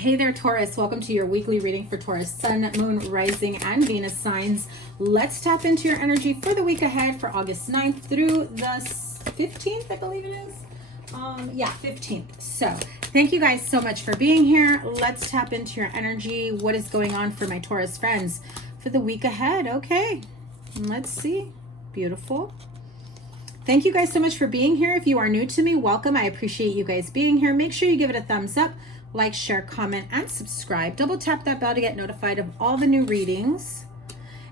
Hey there, Taurus. Welcome to your weekly reading for Taurus, Sun, Moon, Rising, and Venus signs. Let's tap into your energy for the week ahead for August 9th through the 15th, I believe it is. 15th. So thank you guys so much for being here. Let's tap into your energy. What is going on for my Taurus friends for the week ahead? Okay, let's see. Beautiful. Thank you guys so much for being here. If you are new to me, welcome. I appreciate you guys being here. Make sure you give it a thumbs up. Like, share, comment, and subscribe. Double tap that bell to get notified of all the new readings.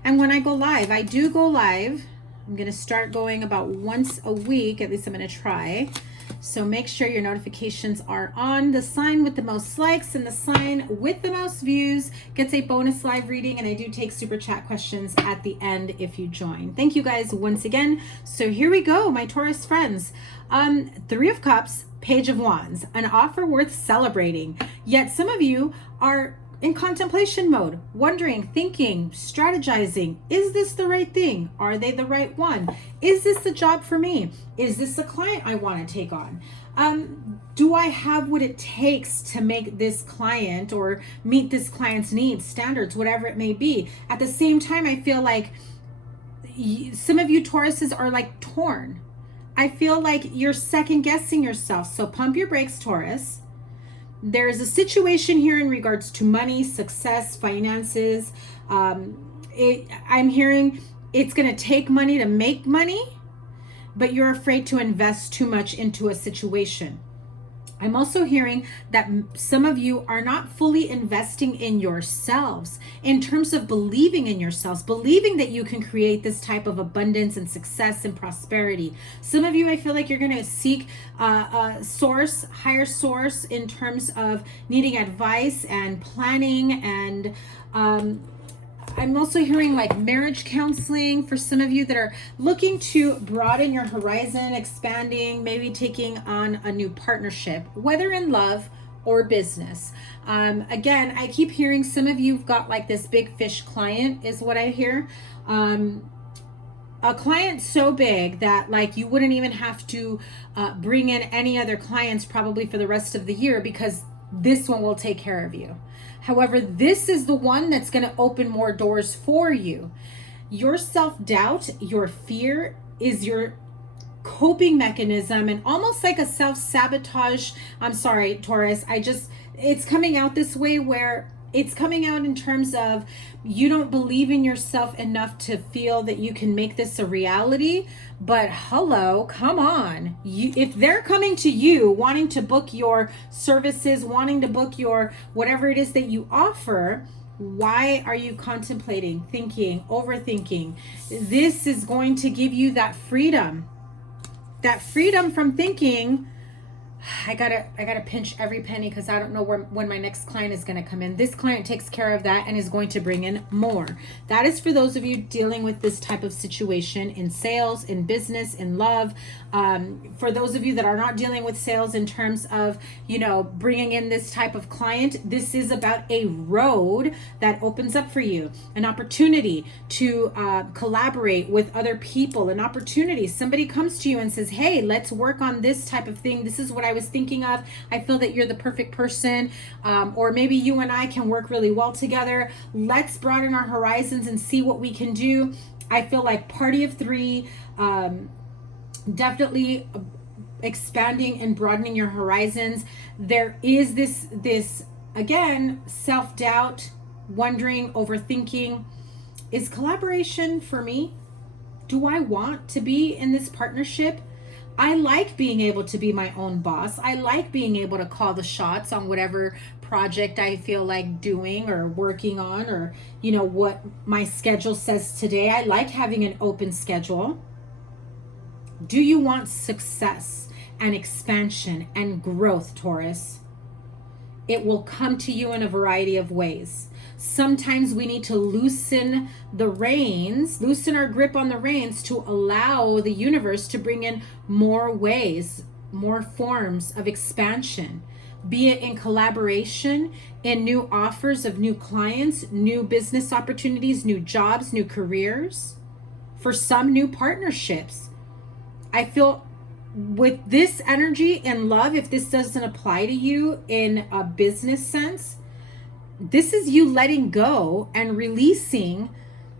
And when I go live, I do go live. I'm going to start going about once a week. At least I'm going to try. So make sure your notifications are on. The sign with the most likes and the sign with the most views gets a bonus live reading. And I do take super chat questions at the end if you join. Thank you guys once again. So here we go, my Taurus friends. Three of Cups, Page of Wands, an offer worth celebrating. Yet some of you are in contemplation mode, wondering, thinking, strategizing. Is this the right thing? Are they the right one? Is this the job for me? Is this the client I want to take on? Do I have what it takes to make this client or meet this client's needs, standards, whatever it may be? At the same time, I feel like some of you Tauruses are like torn. I feel like you're second guessing yourself. So pump your brakes, Taurus. There is a situation here in regards to money, success, finances. I'm hearing it's going to take money to make money, but you're afraid to invest too much into a situation. I'm also hearing that some of you are not fully investing in yourselves in terms of believing in yourselves, believing that you can create this type of abundance and success and prosperity. Some of you, I feel like you're going to seek a source, higher source in terms of needing advice and planning. And I'm also hearing like marriage counseling for some of you that are looking to broaden your horizon, expanding, maybe taking on a new partnership, whether in love or business. Again, I keep hearing some of you've got like this big fish client is what I hear. A client so big that like you wouldn't even have to bring in any other clients probably for the rest of the year because this one will take care of you. However, this is the one that's going to open more doors for you. Your self-doubt, your fear is your coping mechanism and almost like a self-sabotage. I'm sorry, Taurus. It's coming out this way where it's coming out in terms of you don't believe in yourself enough to feel that you can make this a reality. But hello, come on. If they're coming to you wanting to book your services, wanting to book your whatever it is that you offer, why are you contemplating, thinking, overthinking? This is going to give you that freedom from thinking, I gotta pinch every penny because I don't know when my next client is going to come in. This client takes care of that and is going to bring in more. That is for those of you dealing with this type of situation in sales, in business, in love. For those of you that are not dealing with sales in terms of, bringing in this type of client, this is about a road that opens up for you, an opportunity to collaborate with other people, an opportunity. Somebody comes to you and says, hey, let's work on this type of thing. This is what I was thinking of. I feel that you're the perfect person. Or maybe you and I can work really well together. Let's broaden our horizons and see what we can do. I feel like party of three, definitely expanding and broadening your horizons. There is this again, self-doubt, wondering, overthinking. Is collaboration for me? Do I want to be in this partnership? I like being able to be my own boss. I like being able to call the shots on whatever project I feel like doing or working on, or what my schedule says today. I like having an open schedule. Do you want success and expansion and growth, Taurus? It will come to you in a variety of ways. Sometimes we need to loosen the reins, loosen our grip on the reins to allow the universe to bring in more ways, more forms of expansion, be it in collaboration, in new offers of new clients, new business opportunities, new jobs, new careers, for some new partnerships. I feel with this energy in love, if this doesn't apply to you in a business sense, this is you letting go and releasing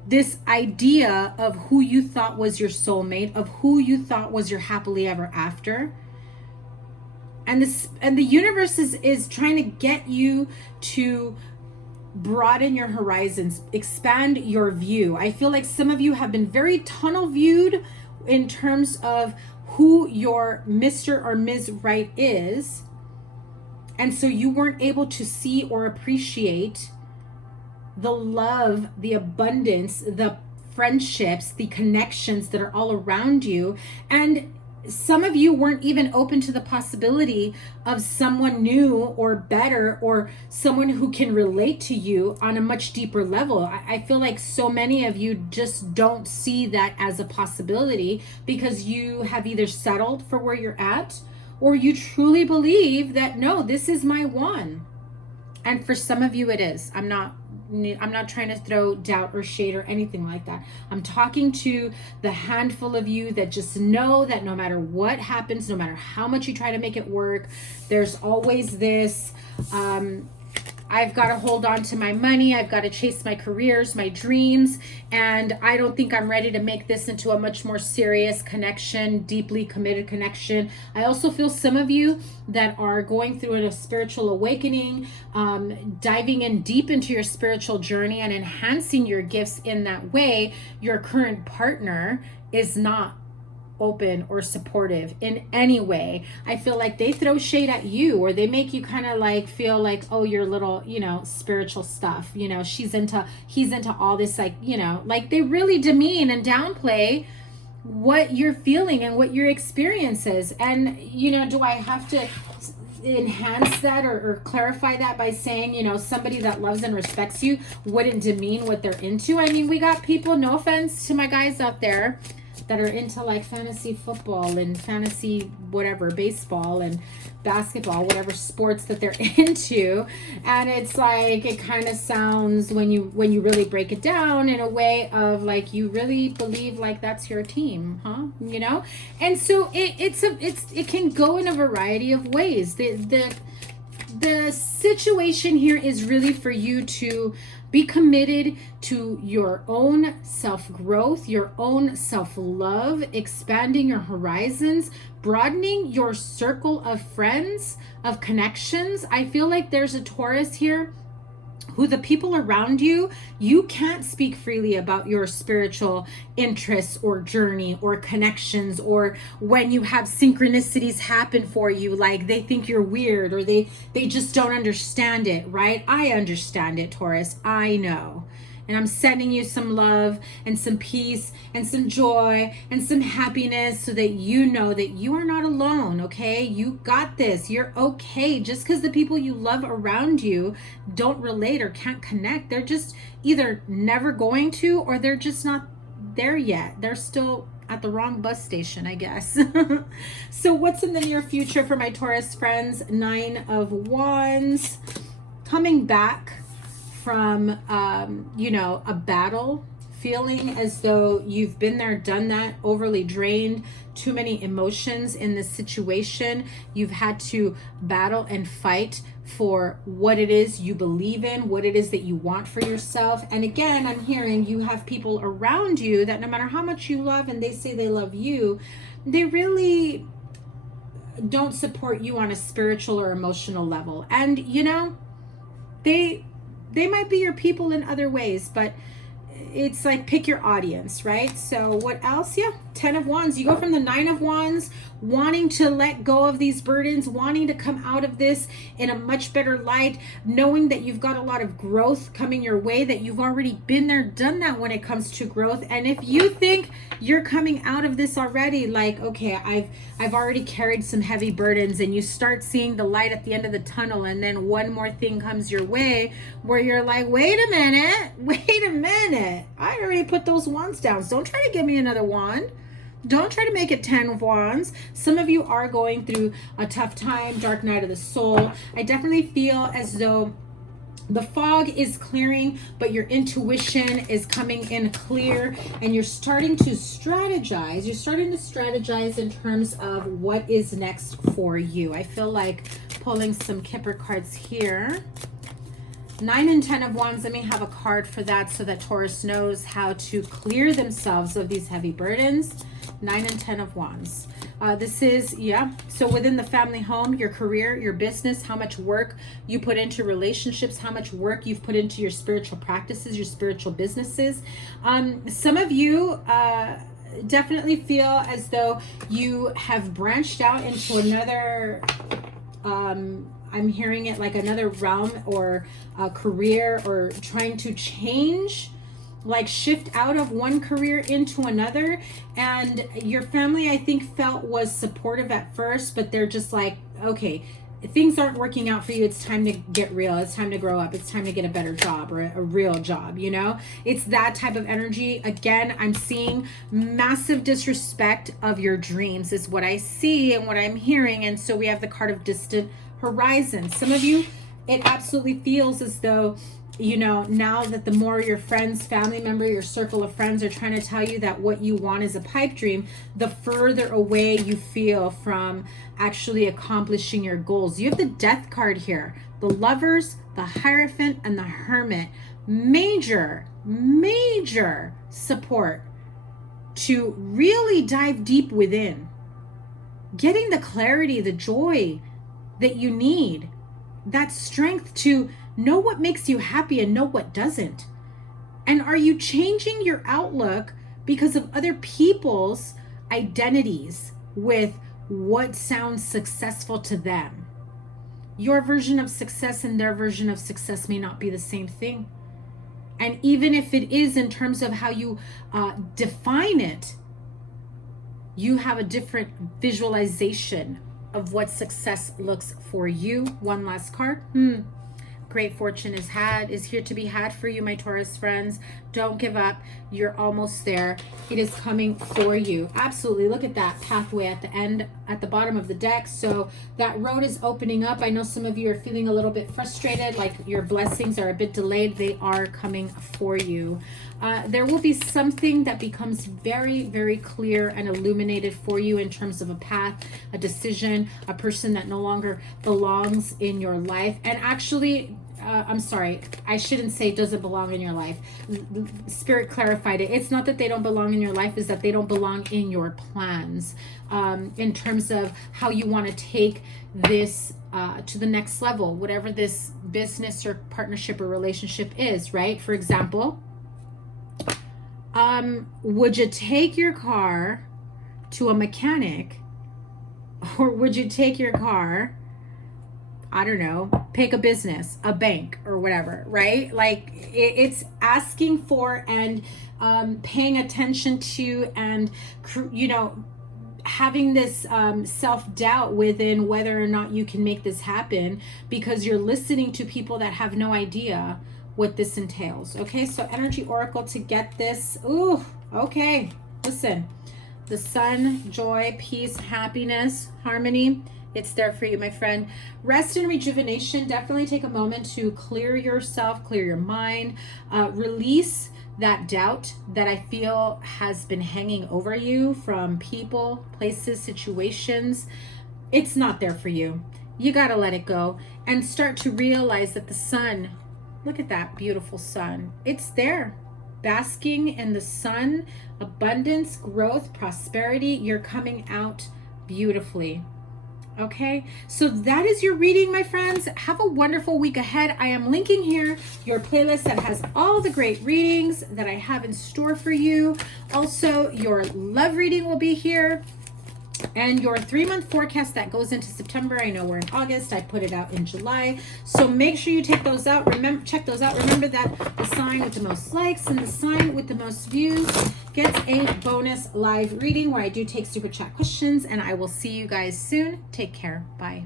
this idea of who you thought was your soulmate, of who you thought was your happily ever after. And the universe is trying to get you to broaden your horizons, expand your view. I feel like some of you have been very tunnel viewed in terms of who your Mr. or Ms. Right is. And so you weren't able to see or appreciate the love, the abundance, the friendships, the connections that are all around you. And some of you weren't even open to the possibility of someone new or better, or someone who can relate to you on a much deeper level. I feel like so many of you just don't see that as a possibility because you have either settled for where you're at, or you truly believe that, no, this is my one. And for some of you it is. I'm not trying to throw doubt or shade or anything like that. I'm talking to the handful of you that just know that no matter what happens, no matter how much you try to make it work, there's always this, I've got to hold on to my money. I've got to chase my careers, my dreams. And I don't think I'm ready to make this into a much more serious connection, deeply committed connection. I also feel some of you that are going through a spiritual awakening, diving in deep into your spiritual journey and enhancing your gifts in that way. Your current partner is not open or supportive in any way. I feel like they throw shade at you, or they make you kind of like feel like, oh, you're little, spiritual stuff, he's into all this, like, like they really demean and downplay what you're feeling and what your experience is. And do I have to enhance that or clarify that by saying, somebody that loves and respects you wouldn't demean what they're into? I mean, we got people, no offense to my guys out there, that are into like fantasy football and fantasy whatever, baseball and basketball, whatever sports that they're into. And it's like, it kind of sounds, when you really break it down, in a way of like, you really believe like that's your team, huh? And so it can go in a variety of ways. The situation here is really for you to be committed to your own self-growth, your own self-love, expanding your horizons, broadening your circle of friends, of connections. I feel like there's a Taurus here who, the people around you, you can't speak freely about your spiritual interests or journey or connections, or when you have synchronicities happen for you, like they think you're weird, or they just don't understand it, right? I understand it, Taurus. I know. And I'm sending you some love and some peace and some joy and some happiness, so that you know that you are not alone, okay? You got this. You're okay. Just because the people you love around you don't relate or can't connect, they're just either never going to, or they're just not there yet. They're still at the wrong bus station, I guess. So what's in the near future for my Taurus friends? 9 of Wands. Coming back from a battle, feeling as though you've been there, done that, overly drained, too many emotions in this situation. You've had to battle and fight for what it is you believe in, what it is that you want for yourself. And again, I'm hearing you have people around you that no matter how much you love and they say they love you, they really don't support you on a spiritual or emotional level. And they might be your people in other ways, but it's like, pick your audience, right? So what else? Yeah, 10 of Wands. You go from the 9 of Wands, wanting to let go of these burdens, wanting to come out of this in a much better light, knowing that you've got a lot of growth coming your way, that you've already been there, done that when it comes to growth. And if you think you're coming out of this already, like, okay, I've already carried some heavy burdens, and you start seeing the light at the end of the tunnel, and then one more thing comes your way where you're like, wait a minute, I already put those wands down. So don't try to give me another wand. Don't try to make it 10 of Wands. Some of you are going through a tough time, dark night of the soul. I definitely feel as though The fog is clearing, but your intuition is coming in clear, and you're starting to strategize. You're starting to strategize in terms of what is next for you. I feel like pulling some Kipper cards here. 9 and 10 of Wands. Let me have a card for that so that Taurus knows how to clear themselves of these heavy burdens. 9 and 10 of Wands. This is, yeah, so within the family home, your career, your business, how much work you put into relationships, how much work you've put into your spiritual practices, your spiritual businesses. Some of you definitely feel as though you have branched out into another, I'm hearing it like another realm or a career, or trying to change, like shift out of one career into another. And your family, I think, felt was supportive at first, but they're just like, okay, things aren't working out for you. It's time to get real. It's time to grow up. It's time to get a better job, or a real job, you know? It's that type of energy. Again, I'm seeing massive disrespect of your dreams is what I see and what I'm hearing. And so we have the card of distant horizon. Some of you, it absolutely feels as though, you know, now that the more your friends, family member, your circle of friends are trying to tell you that what you want is a pipe dream, the further away you feel from actually accomplishing your goals. You have the Death card here, the Lovers, the Hierophant, and the Hermit. Major support to really dive deep within, getting the clarity, the joy that you need, that strength to know what makes you happy and know what doesn't. And are you changing your outlook because of other people's identities with what sounds successful to them? Your version of success and their version of success may not be the same thing. And even if it is, in terms of how you define it, you have a different visualization of what success looks for you. One last card. Great fortune is here to be had for you, my Taurus friends. Don't give up. You're almost there. It is coming for you. Absolutely. Look at that pathway at the end, at the bottom of the deck. So that road is opening up. I know some of you are feeling a little bit frustrated, like your blessings are a bit delayed. They are coming for you. There will be something that becomes very, very clear and illuminated for you in terms of a path, a decision, a person that no longer belongs in your life. And actually, I'm sorry, I shouldn't say doesn't belong in your life. Spirit clarified it. It's not that they don't belong in your life, is that they don't belong in your plans, in terms of how you want to take this to the next level, whatever this business or partnership or relationship is, right? For example, would you take your car to a mechanic, or would you take your car, I don't know, pick a business, a bank or whatever, right? Like it's asking for and paying attention to, and, you know, having this self-doubt within whether or not you can make this happen, because you're listening to people that have no idea what this entails. Okay, so energy oracle to get this. Ooh, okay, listen. The sun, joy, peace, happiness, harmony. It's there for you, my friend. Rest and rejuvenation. Definitely take a moment to clear yourself, clear your mind, release that doubt that I feel has been hanging over you from people, places, situations. It's not there for you. You got to let it go and start to realize that the sun, look at that beautiful sun. It's there, basking in the sun, abundance, growth, prosperity. You're coming out beautifully. Okay, so that is your reading, my friends. Have a wonderful week ahead. I am linking here your playlist that has all the great readings that I have in store for you. Also, your love reading will be here, and your 3-month forecast that goes into September. I know we're in August. I put it out in July. So make sure you take those out. Remember, check those out. Remember that the sign with the most likes and the sign with the most views gets a bonus live reading where I do take super chat questions, and I will see you guys soon. Take care. Bye.